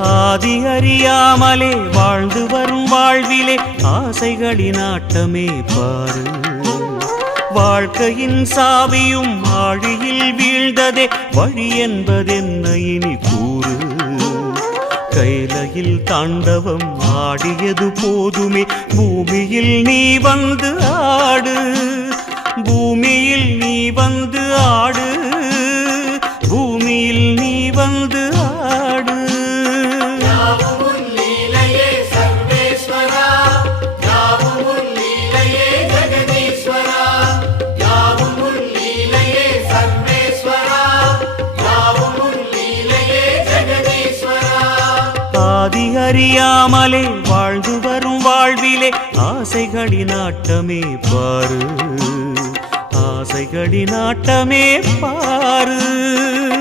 ஆதி அறியாமலே வாழ்ந்து வரும் வாழ்விலே ஆசைகளின் ஆட்டமே பாரு. வாழ்க்கையின் சாவியும் ஆழியில் வீழ்ந்ததே வழி என்பதென்ன இனி கூறு. கைலையில் தாண்டவம் ஆடியது போதுமே பூமியில் நீ வந்து ஆடு. பூமியில் நீ வந்து ஆடு. பூமியில் நீ வந்து ஆடு. ஆதி அறியாமலே வாழ்ந்து வரும் வாழ்விலே ஆசைகளின் ஆட்டமே பாரு. ஆசைகளின் ஆட்டமே பாரு.